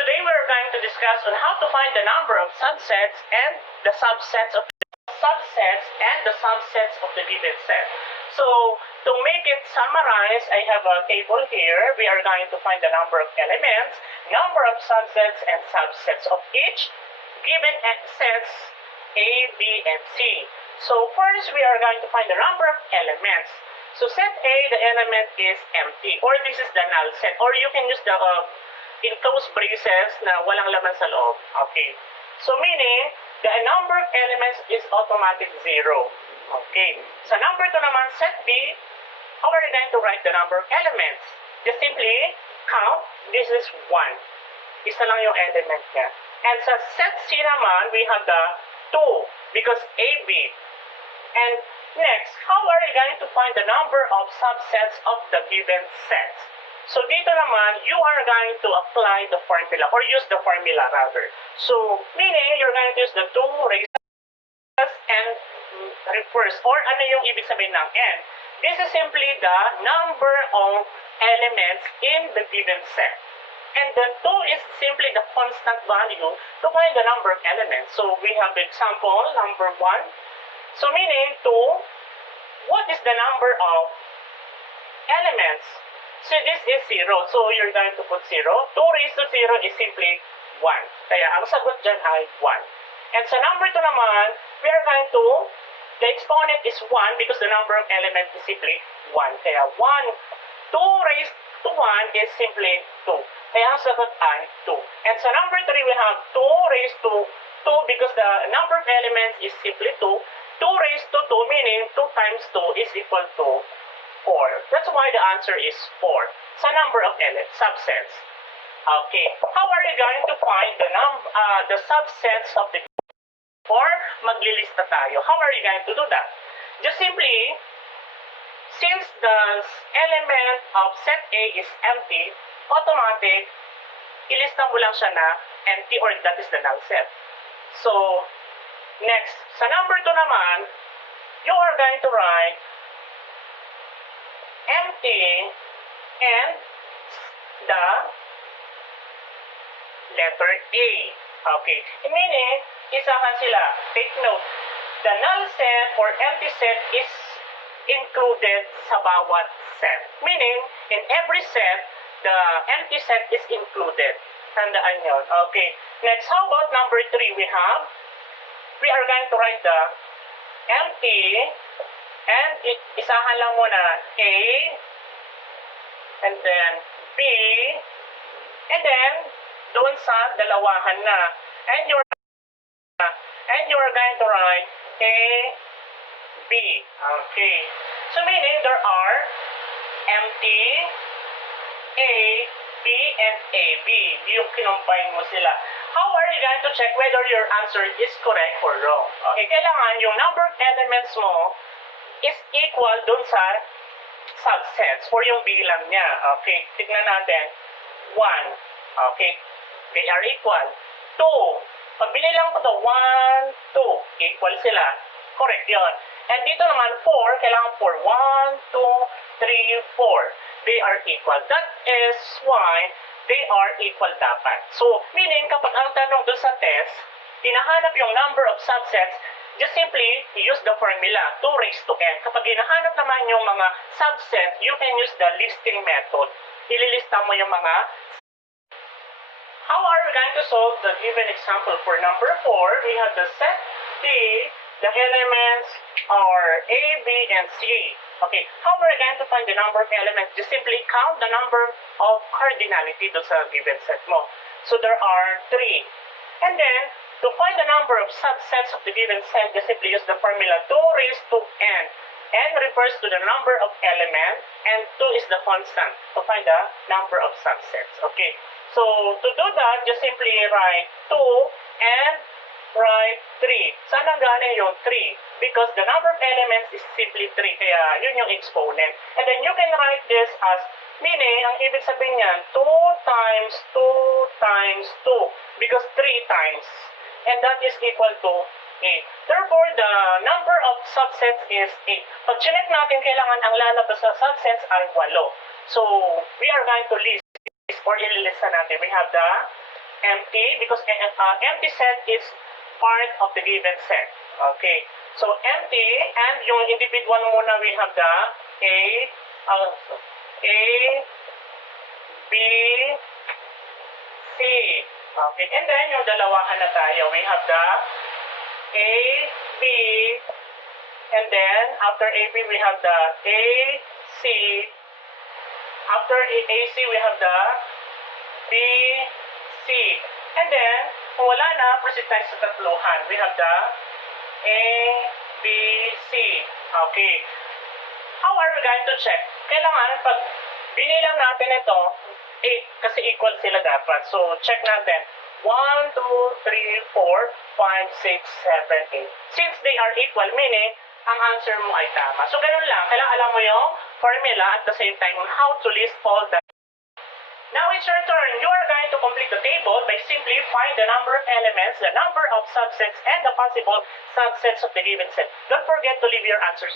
today we're going to discuss on how to find the number of subsets and the subsets of the given set. So to make it summarize, I have a table here. We are going to find the number of elements, number of subsets, and subsets of each given sets A, B, and C. So first, we are going to find the number of elements. So set A, the element is empty, or this is the null set, or you can use the enclosed braces na walang laman sa loob. Okay. So meaning, the number of elements is automatic 0. Okay. Sa number 2 naman, set B, how are you going to write the number of elements? Just simply count, this is 1. Isa lang yung element niya. And sa set C naman, we have the 2, because AB. And next, how are you going to find the number of subsets of the given set? So dito naman, you are going to apply the formula, or use the formula rather. So, meaning, you're going to use the 2 raised and reverse, or ano yung ibig sabihin ng n. This is simply the number of elements in the given set. And the 2 is simply the constant value to find the number of elements. So, we have example, number 1. So, meaning 2, what is the number of elements? So, this is 0. So, you're going to put 0. 2 raised to 0 is simply 1. Kaya, ang sagot dyan ay 1. And sa number 2 naman, we are going to, the exponent is 1 because the number of elements is simply 1. Kaya, 1. 2 raised to 1 is simply 2. Kaya, ang sagot ay 2. And sa number 3, we have 2 raised to 2 because the number of elements is simply 2. 2 raised to 2 meaning 2 times 2 is equal to 4. That's why the answer is 4 sa number of subsets. Okay, how are you going to find the subsets of the or maglilista tayo? How are you going to do that? Just simply, since the element of set A is empty, automatic, ilista mo lang siya na empty, or that is the null set. So, next, sa number 2 naman, you are going to write empty and the letter A. Okay. Meaning, isahan sila. Take note. The null set or empty set is included sa bawat set. Meaning, in every set, the empty set is included. Tandaan yun. Okay. Next, how about number 3? We are going to write the empty and isahan lang muna A, and then B, and then doon sa dalawahan na. And you are going to write A, B. Okay. So meaning there are empty, A, B, and AB. Yung kinumpine mo sila. How are you going to check whether your answer is correct or wrong? Okay, kailangan yung number of elements mo is equal dun sa subsets or yung bilang niya. Okay, tignan natin. 1. Okay, they are equal. 2. Pag binilang ko to, 1, 2, equal sila. Correct yun. And dito naman, 4, kailangan 4. 1, 2, 3, 4. They are equal. That is why they are equal dapat. So, meaning, kapag ang tanong dun sa test, hinahanap yung number of subsets, just simply use the formula 2 raised to n. Kapag hinahanap naman yung mga subset, you can use the listing method. Ililista mo yung mga. How are we going to solve the given example for number 4? We have the set D, the elements are A, B, and C. Okay, how are we going to find the number of elements? Just simply count the number of cardinality do sa given set mo. So there are 3. And then, to find the number of subsets of the given set, just simply use the formula 2 raised to n. N refers to the number of elements, and 2 is the constant to find the number of subsets. Okay, so to do that, just simply write 2 and write 3. Saan ang galing yung 3? Because the number of elements is simply 3, kaya yun yung exponent. And then you can write this as, meaning, ang ibig sabihin niyan, 2 times 2 times 2, because 3 times. And that is equal to 8. Therefore, the number of subsets is 8. Pag chinek natin, kailangan ang lalabas sa subsets ay 8. So, we are going to list or ililista natin. We have the empty because empty set is part of the given set. Okay. So empty and yung individual muna we have the A, B, C. Okay. And then yung dalawahan na tayo, we have the A, B, and then after AB we have the AC. After AC we have the BC. And then, kung wala na, proceed tayo sa tatluhan. We have the A, B, C. Okay. How are we going to check? Kailangan pag binilang natin ito, 8 kasi equal sila dapat. So, check natin. 1, 2, 3, 4, 5, 6, 7, 8. Since they are equal, meaning, ang answer mo ay tama. So, ganun lang. Kailangan alam mo yung formula at the same time how to list all the. Now it's your turn. You are going to complete the table by simply find the number of elements, the number of subsets, and the possible subsets of the given set. Don't forget to leave your answers